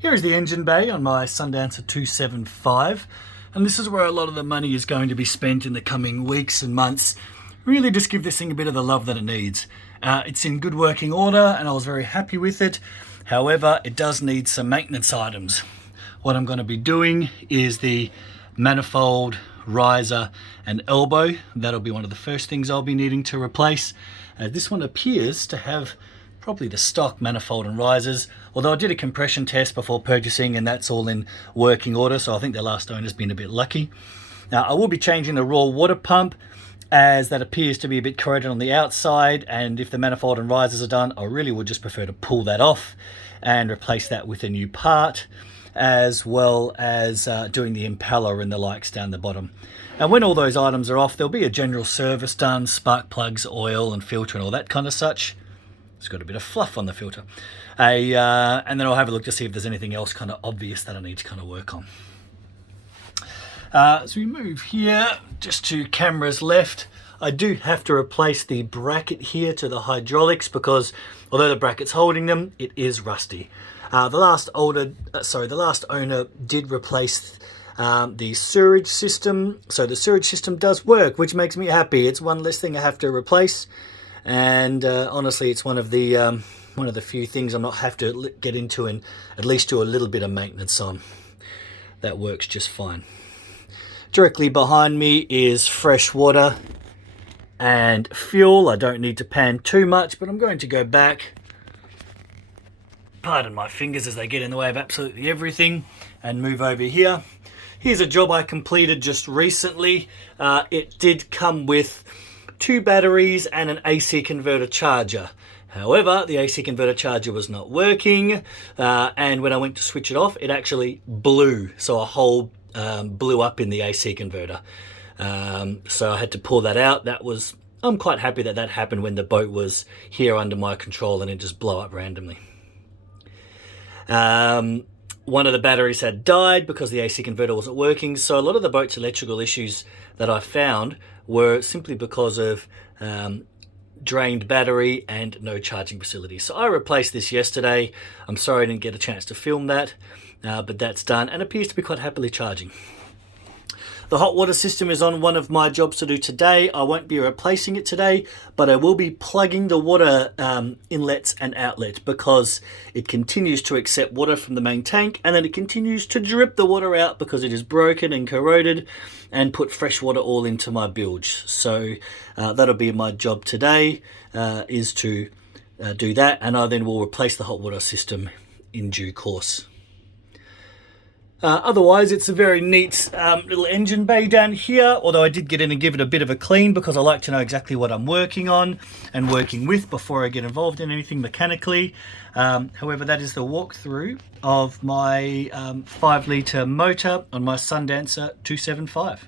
Here is the engine bay on my Sundancer 275, and this is where a lot of the money is going to be spent in the coming weeks and months. Really just give this thing a bit of the love that it needs. It's in good working order and I was very happy with it. However, it does need some maintenance items. What I'm going to be doing is the manifold, riser and elbow. That'll be one of the first things I'll be needing to replace. This one appears to have probably the stock manifold and risers, although I did a compression test before purchasing and that's all in working order, so I think the last owner's been a bit lucky. Now I will be changing the raw water pump, as that appears to be a bit corroded on the outside, and if the manifold and risers are done, I really would just prefer to pull that off and replace that with a new part, as well as doing the impeller and the likes down the bottom. And when all those items are off, there'll be a general service done, spark plugs, oil and filter and all that kind of such. It's got a bit of fluff on the filter. And then I'll have a look to see if there's anything else kind of obvious that I need to kind of work on. So we move here just to cameras left. I do have to replace the bracket here to the hydraulics because although the bracket's holding them, it is rusty. The last owner did replace the sewerage system, so the sewerage system does work, which makes me happy. It's one less thing I have to replace, and honestly, it's one of the few things I'm not have to get into and at least do a little bit of maintenance on. That works just fine. Directly behind me is fresh water and fuel. I don't need to pan too much, but I'm going to go back, pardon my fingers as they get in the way of absolutely everything, and move over here. Here's a job I completed just recently. It did come with 2 batteries and an AC converter charger. However, the AC converter charger was not working, and when I went to switch it off, it actually blew. So a hole blew up in the AC converter. So I had to pull that out. I'm quite happy that that happened when the boat was here under my control and it just blew up randomly. One of the batteries had died because the AC converter wasn't working. So a lot of the boat's electrical issues that I found were simply because of drained battery and no charging facility. So I replaced this yesterday. I'm sorry I didn't get a chance to film that, but that's done and appears to be quite happily charging. The hot water system is on one of my jobs to do today. I won't be replacing it today, but I will be plugging the water inlets and outlet because it continues to accept water from the main tank and then it continues to drip the water out because it is broken and corroded and put fresh water all into my bilge. So that'll be my job today, is to do that, and I then will replace the hot water system in due course. Otherwise, it's a very neat little engine bay down here, although I did get in and give it a bit of a clean because I like to know exactly what I'm working on and working with before I get involved in anything mechanically. However, that is the walkthrough of my 5 litre motor on my Sundancer 275.